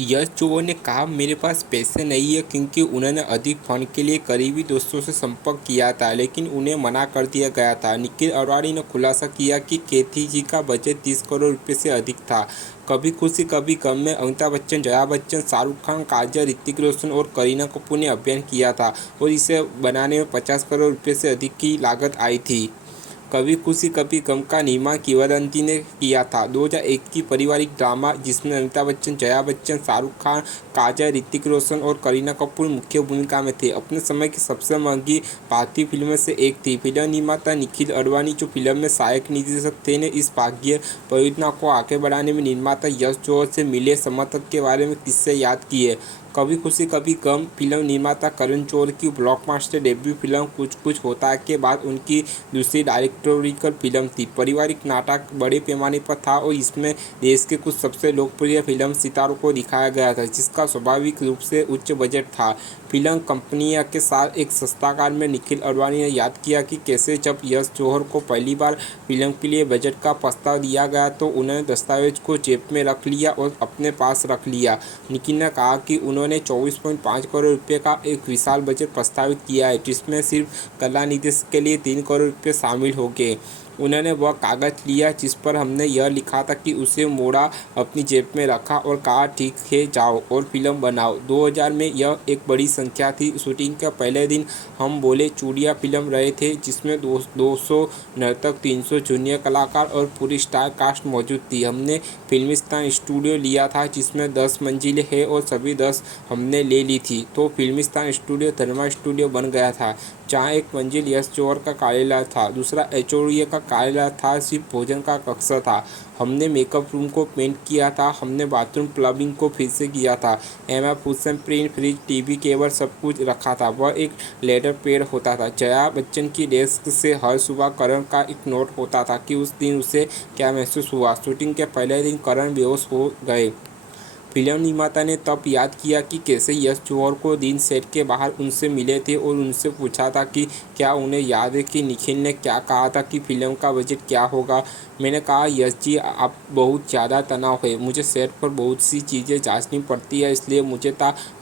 यश चोपड़ा ने कहा, मेरे पास पैसे नहीं है क्योंकि उन्होंने अधिक फंड के लिए करीबी दोस्तों से संपर्क किया था, लेकिन उन्हें मना कर दिया गया था। निखिल अडवाणी ने खुलासा किया कि कैथी जी का बजट 30 करोड़ रुपए से अधिक था। कभी खुशी कभी गम में अमिताभ बच्चन, जया बच्चन, शाहरुख खान, काजल, ऋतिक रोशन और करीना कपूर ने अभिनय किया था और इसे बनाने में 50 करोड़ रुपए से अधिक की लागत आई थी। कभी खुशी कभी गम का निर्माण किंवदंती ने किया था। 2001 की पारिवारिक ड्रामा जिसमें अमिताभ बच्चन, जया बच्चन, शाहरुख खान, काजल, ऋतिक रोशन और करीना कपूर मुख्य भूमिका में थे, अपने समय की सबसे महंगी भारतीय फिल्मों से एक थी। फिल्म निर्माता निखिल अडवाणी, जो फिल्म में सहायक निर्देशक थे, ने इस भाग्य परियोजना को आगे बढ़ाने में निर्माता यश चोपड़ा से मिले समर्थक के बारे में किस्से याद किए। कभी खुशी कभी गम फिल्म निर्माता करण जौहर की ब्लॉकबस्टर डेब्यू फिल्म कुछ कुछ होता है के बाद उनकी दूसरी डायरेक्टोरियल फिल्म थी। पारिवारिक नाटक बड़े पैमाने पर था और इसमें देश के कुछ सबसे लोकप्रिय फिल्म सितारों को दिखाया गया था, जिसका स्वाभाविक रूप से उच्च बजट था। फिल्म कंपनियों के साथ एक सस्ताकार में निखिल अडवाणी ने याद किया कि कैसे जब यश जौहर को पहली बार फिल्म के लिए बजट का प्रस्ताव दिया गया तो उन्होंने दस्तावेज को जेब में रख लिया और अपने पास रख लिया। निखिल ने कहा कि उन्होंने 24.5 करोड़ रुपए का एक विशाल बजट प्रस्तावित किया है, जिसमें सिर्फ कला निर्देशन के लिए 3 करोड़ रुपए शामिल होंगे। उन्होंने वह कागज़ लिया जिस पर हमने यह लिखा था कि उसे मोड़ा, अपनी जेब में रखा और कहा, ठीक है, जाओ और फिल्म बनाओ। 2000 में यह एक बड़ी संख्या थी। शूटिंग के पहले दिन हम बोले चूड़िया फिल्म रहे थे, जिसमें 200 नर्तक, 300 जूनियर कलाकार और पूरी स्टार कास्ट मौजूद थी। हमने फिल्मिस्तान स्टूडियो लिया था जिसमें 10 मंजिलें हैं और सभी 10 हमने ले ली थी, तो फिल्मिस्तान स्टूडियो धर्मा स्टूडियो बन गया था, जहाँ एक मंजिल यश जौहर का कार्यालय था, दूसरा एचओडी का कार्यालय था, सिर्फ भोजन का कक्ष था। हमने मेकअप रूम को पेंट किया था, हमने बाथरूम प्लम्बिंग को फिर से किया था। MF Hussain print, fridge, TV, cable सब कुछ रखा था। वह एक लेटर पेड होता था। जया बच्चन की डेस्क से हर सुबह करण का एक नोट होता था कि उस दिन उसे क्या महसूस हुआ। शूटिंग के पहले दिन करण बेहोश हो गए। फिल्म निर्माता ने तब याद किया कि कैसे यश जौहर को दिन सेट के बाहर उनसे मिले थे और उनसे पूछा था कि क्या उन्हें याद है कि निखिल ने क्या कहा था कि फिल्म का बजट क्या होगा। मैंने कहा, यश जी, आप बहुत ज़्यादा तनाव है, मुझे सेट पर बहुत सी चीज़ें जांचनी पड़ती है, इसलिए मुझे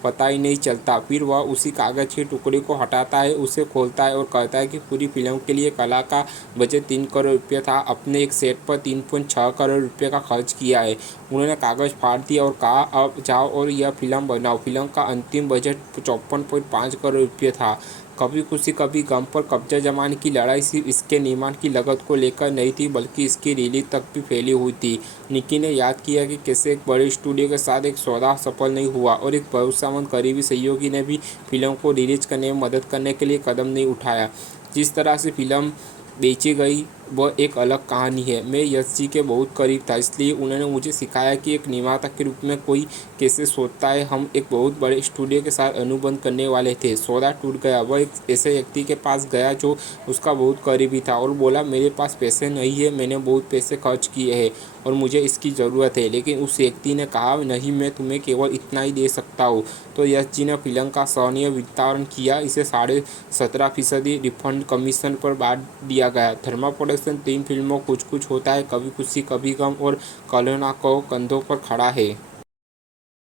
पता ही नहीं चलता। फिर वह उसी कागज़ के टुकड़े को हटाता है, उसे खोलता है और कहता है कि पूरी फिल्म के लिए कला का बजट 3 करोड़ रुपये था, अपने एक सेट पर 3.6 करोड़ रुपये का खर्च किया है। उन्होंने कागज़ फाड़ दिया और कहा, अब जाओ और यह फिल्म बनाओ। फिल्म का अंतिम बजट 54.5 करोड़ रुपये था। कभी खुशी कभी गम पर कब्जा जमाने की लड़ाई सिर्फ इसके निर्माण की लागत को लेकर नहीं थी, बल्कि इसकी रिलीज तक भी फैली हुई थी। निकी ने याद किया कि कैसे एक बड़े स्टूडियो के साथ एक सौदा सफल नहीं हुआ और एक भरोसेमंद करीबी सहयोगी ने भी फिल्म को रिलीज करने में मदद करने के लिए कदम नहीं उठाया। जिस तरह से फिल्म बेची गई वह एक अलग कहानी है। मैं यश जी के बहुत करीब था, इसलिए उन्होंने मुझे सिखाया कि एक निर्माता के रूप में कोई कैसे सोचता है। हम एक बहुत बड़े स्टूडियो के साथ अनुबंध करने वाले थे, सौदा टूट गया। वह एक ऐसे व्यक्ति के पास गया जो उसका बहुत करीबी था और बोला, मेरे पास पैसे नहीं है, मैंने बहुत पैसे खर्च किए हैं और मुझे इसकी ज़रूरत है। लेकिन उस व्यक्ति ने कहा, नहीं, मैं तुम्हें केवल इतना ही दे सकता हूँ। तो यश जी ने फिल्म का सराहनीय वितरण किया। इसे 17.5% रिफंड कमीशन पर बांट दिया गया। धर्मा प्रोडक्शन 3 फिल्मों कुछ कुछ होता है, कभी खुशी कभी गम और कल्पना को कंधों पर खड़ा है।